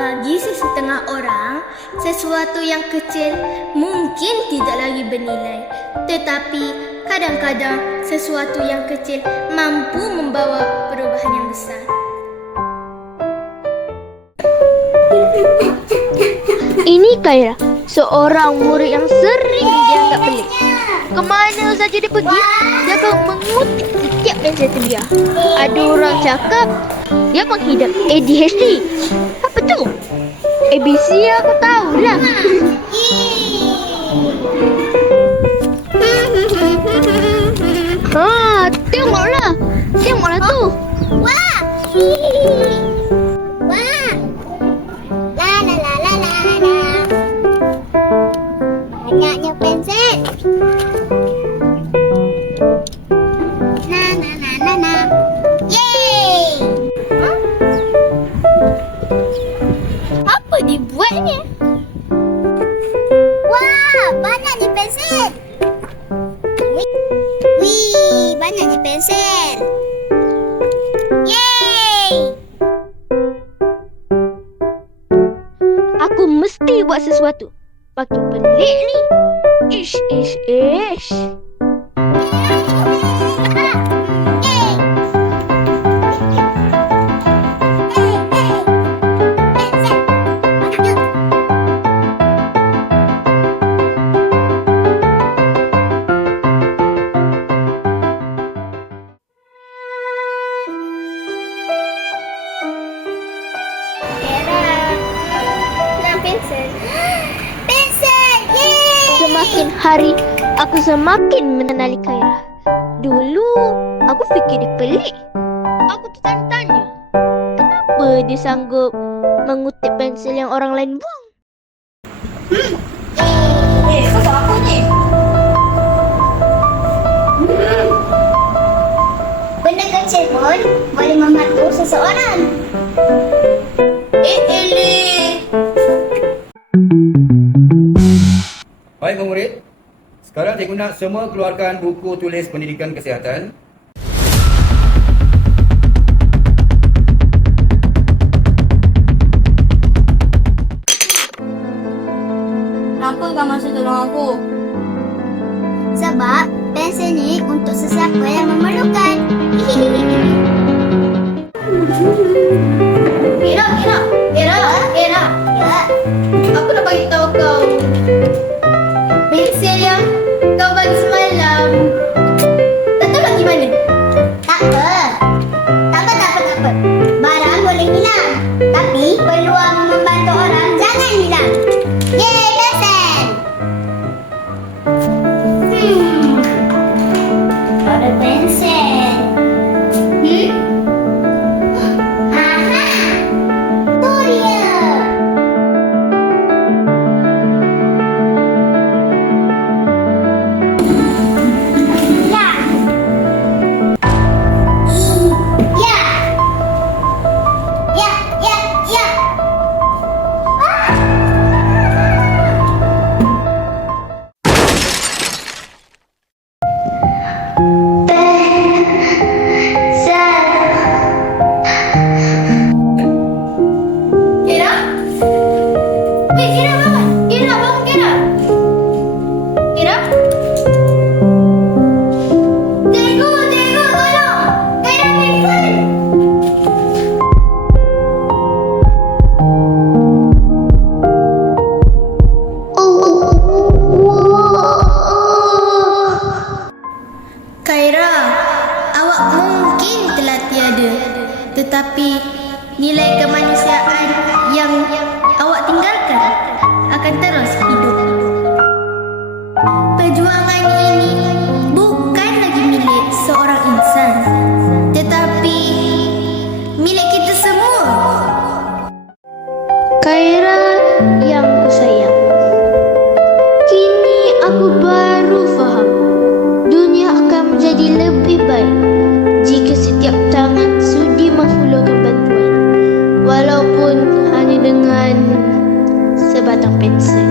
Bagi sesetengah orang, sesuatu yang kecil mungkin tidak lagi bernilai. Tetapi kadang-kadang sesuatu yang kecil mampu membawa perubahan yang besar. Ini Khaira, seorang murid yang sering dianggap pelik. Kemana saja dia pergi, dia akan mengutip setiap pensel dia. Ada orang cakap dia menghidap ADHD. Apa tu? ABC aku tahulah. Tengoklah. Tengoklah tu. Wah! Wah! La la la la la la. Banyaknya pensel. Na na na na na. Yeay! Apa dibuatnya? Wah, banyaknya pensel. Wih, banyaknya pensel. Yeay! Aku mesti buat sesuatu. Makin pelik ni. Ish, ish, ish. Pensel! Yeay! Semakin hari, aku semakin mengenali Khaira. Dulu, aku fikir dia pelik. Aku tertanya-tanya, kenapa dia sanggup mengutip pensel yang orang lain buang? Kau apa ni? Benda kecil pun boleh membantu seseorang. Baik pemurid, sekarang cikgu nak semua keluarkan buku tulis pendidikan kesihatan. Kenapa kau masih tolong aku? Sebab pensel ni untuk sesiapa yang memerlukan. Kira. Ya. Aku nak bagi tahu kau. Pensel yang kau bagi semalam, tak tahu nak gimana. Tak apa. Barang boleh hilang. Tapi peluang membantu orang jangan hilang. Yeay, pensel! Ada pensel. Aha! Tu dia! Ya. Kira? Weh, Kira bangun. Kira, bangun Kira. Kira? Cikgu, tolong. Kira pingsan. Khaira, awak mungkin telah tiada, tetapi nilai kemanusiaan yang awak tinggalkan akan terus hidup. Perjuangan ini bukan lagi milik seorang insan, tetapi milik kita semua. Khaira yang kusayang. Kini aku baru faham. Dunia akan menjadi lebih baik jika setiap tangan sudi menghulurkan bantuan, walaupun hanya dengan sebatang pensel.